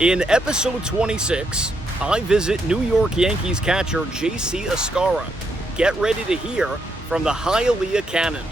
In episode 26, I visit New York Yankees catcher J.C. Escarra. Get ready to hear from the Hialeah Cannon.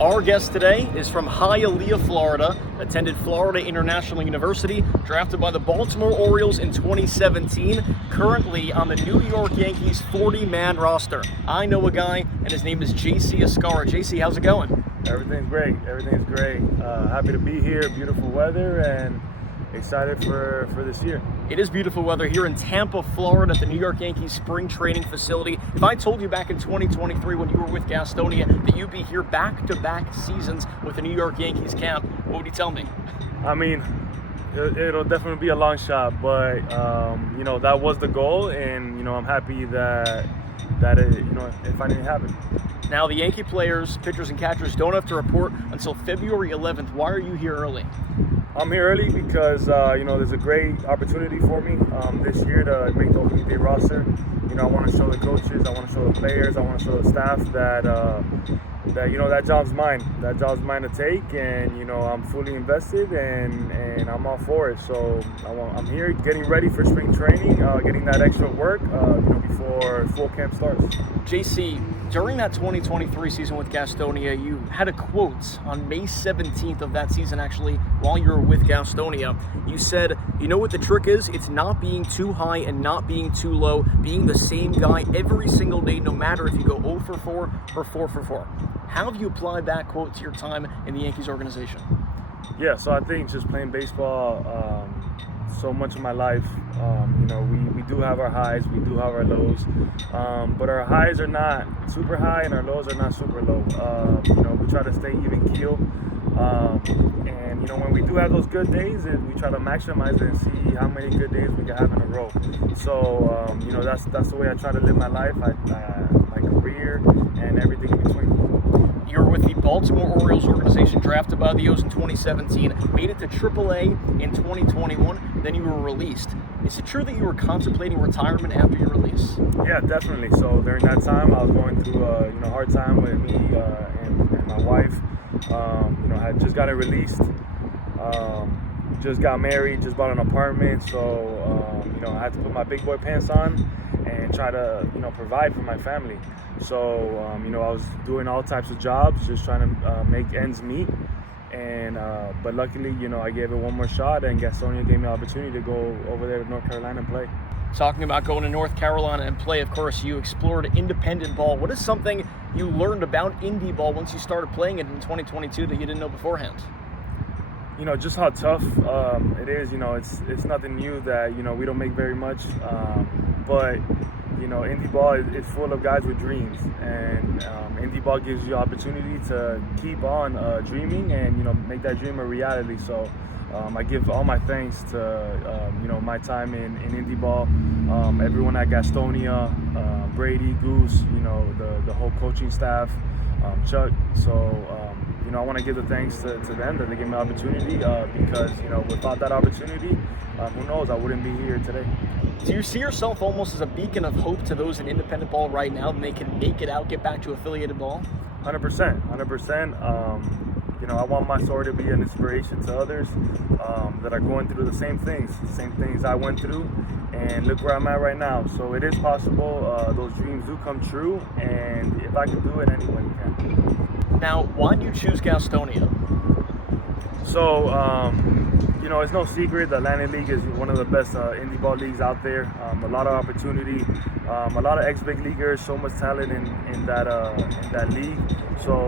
Our guest today is from Hialeah, Florida, attended Florida International University, drafted by the Baltimore Orioles in 2017, currently on the New York Yankees 40-man roster. I know a guy, and his name is J.C. Escarra. J.C., how's it going? Everything's great. Happy to be here, beautiful weather, and excited for this year. It is beautiful weather here in Tampa, Florida at the New York Yankees spring training facility. If I told you back in 2023 when you were with Gastonia that you'd be here back-to-back seasons with the New York Yankees camp, what would you tell me? I mean, it'll definitely be a long shot, but that was the goal, and I'm happy that it finally happened. Now, the Yankee players, pitchers, and catchers don't have to report until February 11th. Why are you here early? I'm here early because there's a great opportunity for me this year to make the opening day roster. I want to show the coaches, I want to show the players, I want to show the staff that that job's mine. That job's mine to take, and I'm fully invested, and I'm all for it. So I'm here getting ready for spring training, getting that extra work before full camp starts. JC, during that 2023 season with Gastonia, you had a quote on May 17th of that season, actually, while you were with Gastonia. You said, "You know what the trick is? It's not being too high and not being too low, being the same guy every single day, no matter if you go 0 for 4 or 4 for 4. How have you applied that quote to your time in the Yankees organization? Yeah, so I think just playing baseball so much of my life, we do have our highs, we do have our lows, but our highs are not super high and our lows are not super low. We try to stay even keel, and when we do have those good days, we try to maximize it and see how many good days we can have in a row. So that's the way I try to live my life, my career, and everything in between. You were with the Baltimore Orioles organization, drafted by the O's in 2017, made it to AAA in 2021, then you were released. Is it true that you were contemplating retirement after your release? Yeah, definitely. So during that time, I was going through a hard time with me and my wife. Had just gotten released, just got married, just bought an apartment. So I had to put my big boy pants on and try to provide for my family. So I was doing all types of jobs, just trying to make ends meet. And but luckily, I gave it one more shot, and Gastonia gave me the opportunity to go over there to North Carolina and play. Talking about going to North Carolina and play, of course, you explored independent ball. What is something you learned about indie ball once you started playing it in 2022 that you didn't know beforehand? Just how tough it is. It's nothing new that we don't make very much, but indie ball is full of guys with dreams, and indie ball gives you the opportunity to keep on dreaming and make that dream a reality. So I give all my thanks to my time in indie ball, everyone at Gastonia, Brady, Goose, the whole coaching staff, Chuck. So I want to give the thanks to them that they gave me the opportunity, because without that opportunity, who knows, I wouldn't be here today. Do you see yourself almost as a beacon of hope to those in independent ball right now, and they can make it out, get back to affiliated ball? 100%. I want my story to be an inspiration to others that are going through the same things I went through, and look where I'm at right now. So it is possible. Those dreams do come true, and if I can do it, anyone can. Now, why do you choose Gastonia? So, it's no secret the Atlantic League is one of the best indie ball leagues out there. A lot of opportunity, a lot of ex-big leaguers, so much talent in that league. So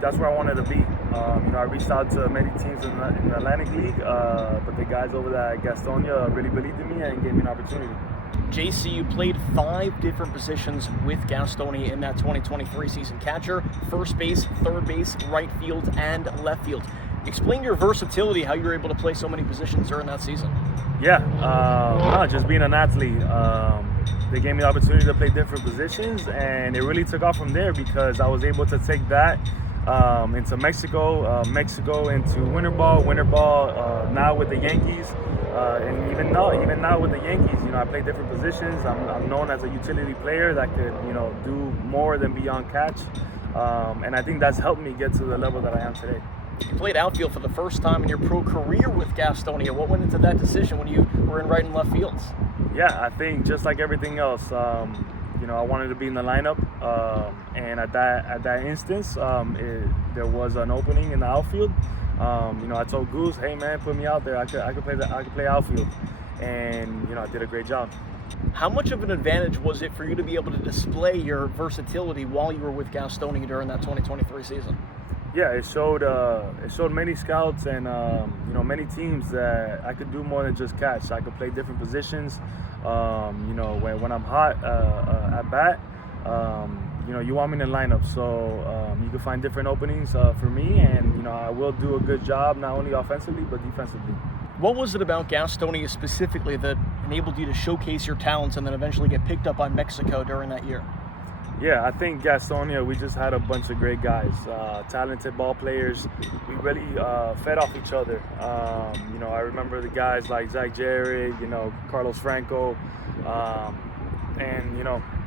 that's where I wanted to be. I reached out to many teams in the Atlantic League, but the guys over there at Gastonia really believed in me and gave me an opportunity. JC, you played 5 different positions with Gastonia in that 2023 season. Catcher, first base, third base, right field, and left field. Explain your versatility, how you were able to play so many positions during that season. Yeah, just being an athlete. They gave me the opportunity to play different positions, and it really took off from there because I was able to take that into Mexico into winter ball now with the Yankees. And even now with the Yankees, I play different positions. I'm known as a utility player that could, do more than beyond catch. And I think that's helped me get to the level that I am today. You played outfield for the first time in your pro career with Gastonia. What went into that decision when you were in right and left fields? Yeah, I think just like everything else, I wanted to be in the lineup, and at that instance, there was an opening in the outfield. I told Goose, "Hey man, put me out there. I could play outfield," and I did a great job. How much of an advantage was it for you to be able to display your versatility while you were with Gastonia during that 2023 season? Yeah, it showed many scouts and many teams that I could do more than just catch. I could play different positions. When I'm hot at bat, you want me in the lineup, so you can find different openings for me, and I will do a good job not only offensively but defensively. What was it about Gastonia specifically that enabled you to showcase your talents and then eventually get picked up by Mexico during that year? Yeah, I think Gastonia, we just had a bunch of great guys, talented ball players. We really fed off each other. I remember the guys like Zach Jarrett, Carlos Franco, and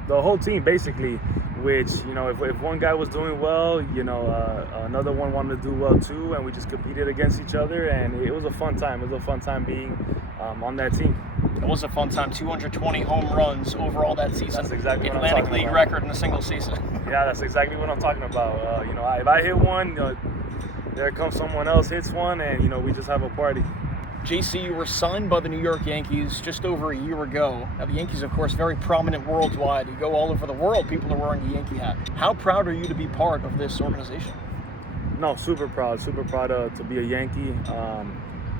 the whole team basically. Which if one guy was doing well, another one wanted to do well too, and we just competed against each other, and it was a fun time. It was a fun time being on that team. It was a fun time. 220 home runs overall that season. That's exactly what I'm Atlantic talking League about. record in a single season. Yeah, that's exactly what I'm talking about. If I hit one, there comes someone else hits one, and we just have a party. JC, you were signed by the New York Yankees just over a year ago. Now, the Yankees, of course, very prominent worldwide. You go all over the world, people are wearing the Yankee hat. How proud are you to be part of this organization? No, super proud to be a Yankee.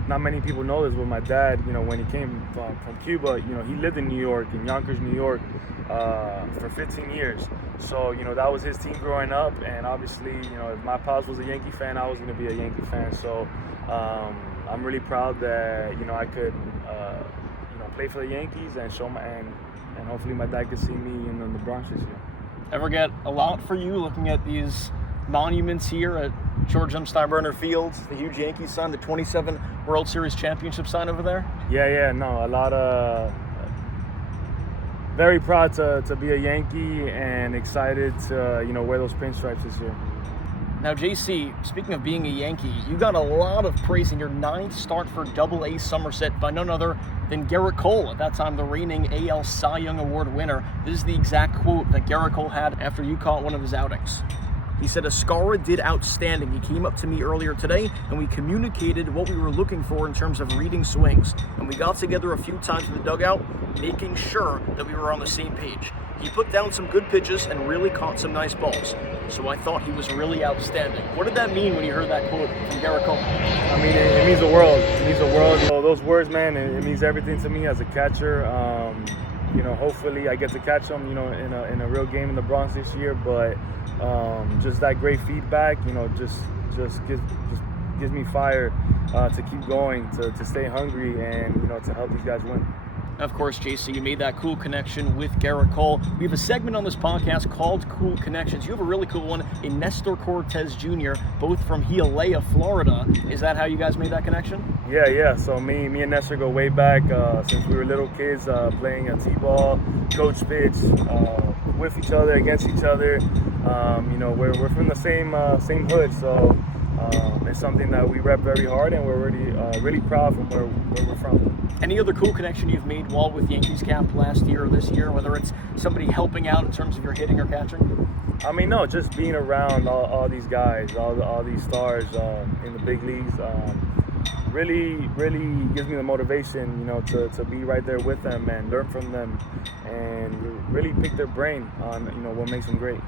Not many people know this, but my dad, when he came from Cuba, he lived in New York, in Yonkers, New York, for 15 years. So, that was his team growing up, and obviously, if my pops was a Yankee fan, I was going to be a Yankee fan. So, I'm really proud that I could play for the Yankees and show and hopefully my dad could see me in the Bronx this year. Ever get a lot for you looking at these monuments here at George M. Steinbrenner Field, the huge Yankees sign, the 27 World Series championship sign over there? Yeah, no, a lot of very proud to be a Yankee and excited to wear those pinstripes this year. Now, JC, speaking of being a Yankee, you got a lot of praise in your 9th start for Double-A Somerset by none other than Gerrit Cole, at that time the reigning AL Cy Young Award winner. This is the exact quote that Gerrit Cole had after you caught one of his outings. He said, "Escarra did outstanding. He came up to me earlier today, and we communicated what we were looking for in terms of reading swings. And we got together a few times in the dugout, making sure that we were on the same page. He put down some good pitches and really caught some nice balls. So I thought he was really outstanding." What did that mean when you heard that quote from Gerrit Cole? I mean, it means the world. It means the world. Those words, man, it means everything to me as a catcher. Hopefully I get to catch them, in a real game in the Bronx this year. But just that great feedback, just gives me fire to keep going, to stay hungry, and to help these guys win. Of course, JC, you made that cool connection with Gerrit Cole. We have a segment on this podcast called Cool Connections. You have a really cool one in Nestor Cortez Jr., both from Hialeah, Florida. Is that how you guys made that connection? Yeah. So me and Nestor go way back since we were little kids playing a t-ball, coach pitch, with each other, against each other. We're from the same hood, so it's something that we rep very hard, and we're really proud from where we're from. Any other cool connection you've made while with Yankees cap last year or this year, whether it's somebody helping out in terms of your hitting or catching? I mean, no, just being around all these guys, all these stars in the big leagues, really gives me the motivation, to be right there with them and learn from them and really pick their brain on, what makes them great.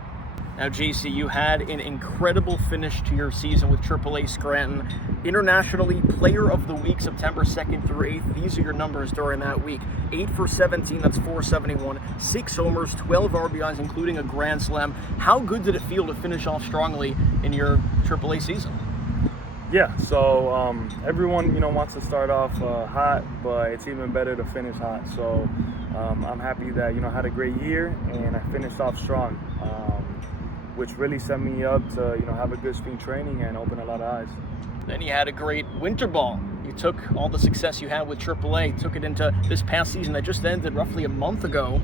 Now, JC, you had an incredible finish to your season with AAA Scranton. Internationally, Player of the Week, September 2nd through 8th. These are your numbers during that week. 8 for 17, that's 471. 6 homers, 12 RBIs, including a grand slam. How good did it feel to finish off strongly in your AAA season? Yeah, so everyone, wants to start off hot, but it's even better to finish hot. So I'm happy that, I had a great year and I finished off strong. Which really set me up to, have a good spring training and open a lot of eyes. Then you had a great winter ball You took all the success you had with AAA, took it into this past season that just ended roughly a month ago.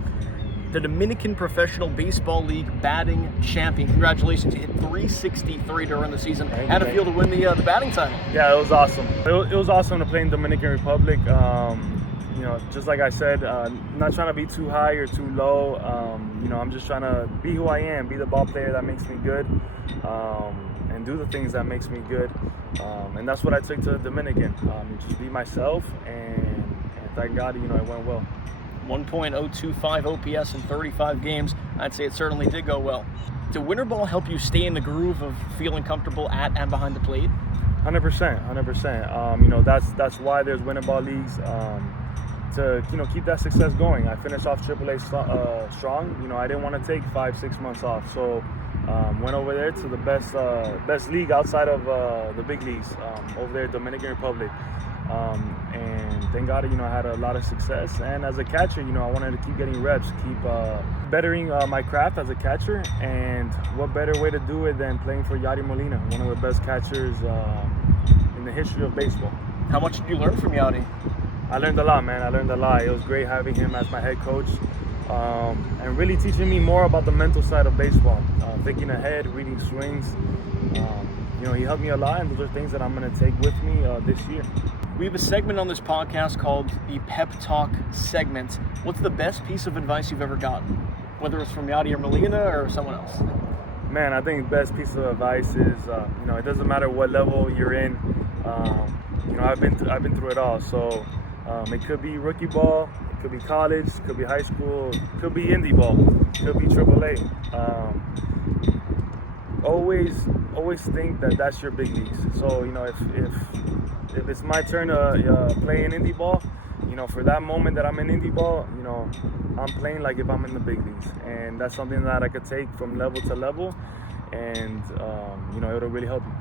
The Dominican Professional Baseball League batting champion. Congratulations, you hit 363 during the season. How'd it feel to win the batting title? Yeah, it was awesome. It was awesome to play in Dominican Republic. You know, just like I said, not trying to be too high or too low. You know, I'm just trying to be who I am, be the ball player that makes me good, and do the things that makes me good. And that's what I took to the Dominican. Just be myself, and thank God, you know, it went well. 1.025 OPS in 35 games. I'd say it certainly did go well. Did winter ball help you stay in the groove of feeling comfortable at and behind the plate? 100%. You know, that's why there's winter ball leagues, to, you know, keep that success going. I finished off AAA strong. You know, I didn't want to take 5-6 months off, so went over there to the best league outside of the big leagues, over there, Dominican Republic. And thank God, you know, I had a lot of success. And as a catcher, you know, I wanted to keep getting reps, keep bettering my craft as a catcher. And what better way to do it than playing for Yadier Molina, one of the best catchers in the history of baseball. How much did you learn from Yadier? I learned a lot, man. I learned a lot. It was great having him as my head coach, and really teaching me more about the mental side of baseball, thinking ahead, reading swings. You know, he helped me a lot, and those are things that I'm going to take with me this year. We have a segment on this podcast called the Pep Talk segment. What's the best piece of advice you've ever gotten, whether it's from Yadier Molina or someone else? Man, I think the best piece of advice is, you know, it doesn't matter what level you're in. You know, I've been through it all. So it could be rookie ball, it could be college, it could be high school, it could be indie ball, it could be AAA. Always think that that's your big leagues. So, you know, if it's my turn to play in indie ball, you know, for that moment that I'm in indie ball, you know, I'm playing like if I'm in the big leagues. And that's something that I could take from level to level, and, you know, it'll really help you.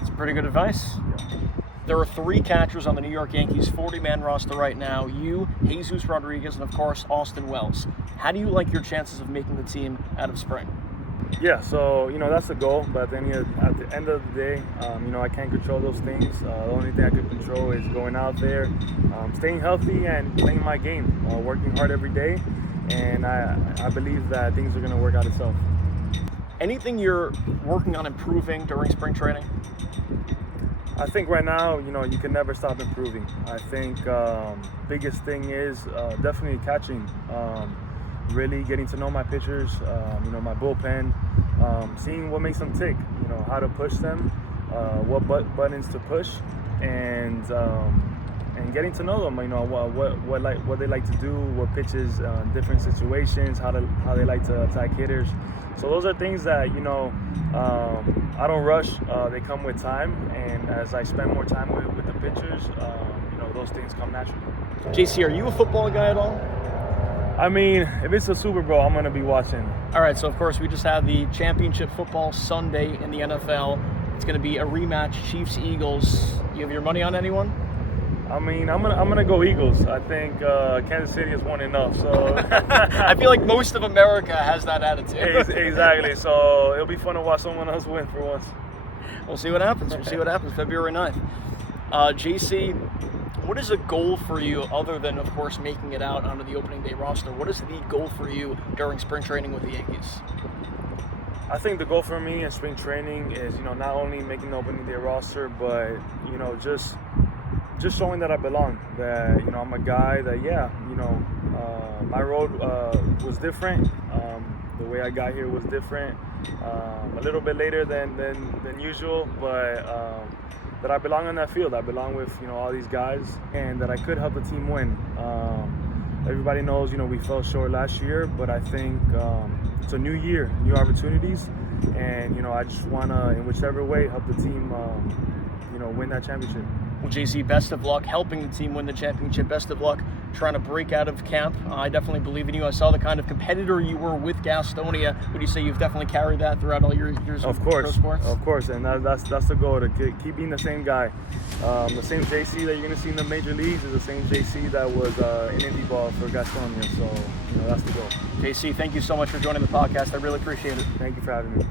It's pretty good advice. Yeah. There are 3 catchers on the New York Yankees 40-man roster right now. You, Jesus Rodriguez, and of course, Austin Wells. How do you like your chances of making the team out of spring? Yeah, so, you know, that's the goal, but at the end of the day, you know, I can't control those things. The only thing I can control is going out there, staying healthy and playing my game, working hard every day, and I believe that things are going to work out itself. Anything you're working on improving during spring training? I think right now, you know, you can never stop improving. I think biggest thing is definitely catching. Really getting to know my pitchers, you know, my bullpen, seeing what makes them tick, you know, how to push them, what buttons to push, and getting to know them, you know, what they like to do, what pitches, different situations, how they like to attack hitters. So those are things that, you know, I don't rush. They come with time, and as I spend more time with the pitchers, you know, those things come naturally. JC, are you a football guy at all? I mean, if it's a Super Bowl, I'm going to be watching. All right, so of course we just had the championship football Sunday in the NFL. It's going to be a rematch, Chiefs-Eagles. You have your money on anyone? I mean, I'm gonna go Eagles. I think Kansas City has won enough. So I feel like most of America has that attitude. Exactly. So it'll be fun to watch someone else win for once. We'll see what happens. February 9th. JC, what is a goal for you other than, of course, making it out onto the opening day roster? What is the goal for you during spring training with the Yankees? I think the goal for me in spring training is, you know, not only making the opening day roster, but, you know, just showing that I belong. That, you know, I'm a guy that, yeah, you know, my road was different. The way I got here was different. A little bit later than usual, but that I belong on that field. I belong with, you know, all these guys, and that I could help the team win. Everybody knows, you know, we fell short last year, but I think it's a new year, new opportunities, and, you know, I just want to, in whichever way, help the team, you know, win that championship. Well, JC, best of luck helping the team win the championship. Best of luck trying to break out of camp. I definitely believe in you. I saw the kind of competitor you were with Gastonia. Would you say you've definitely carried that throughout all your years of pro sports? Of course, and that's the goal, to keep being the same guy. The same JC that you're going to see in the major leagues is the same JC that was in indie ball for Gastonia. So, you know, that's the goal. JC, thank you so much for joining the podcast. I really appreciate it. Thank you for having me.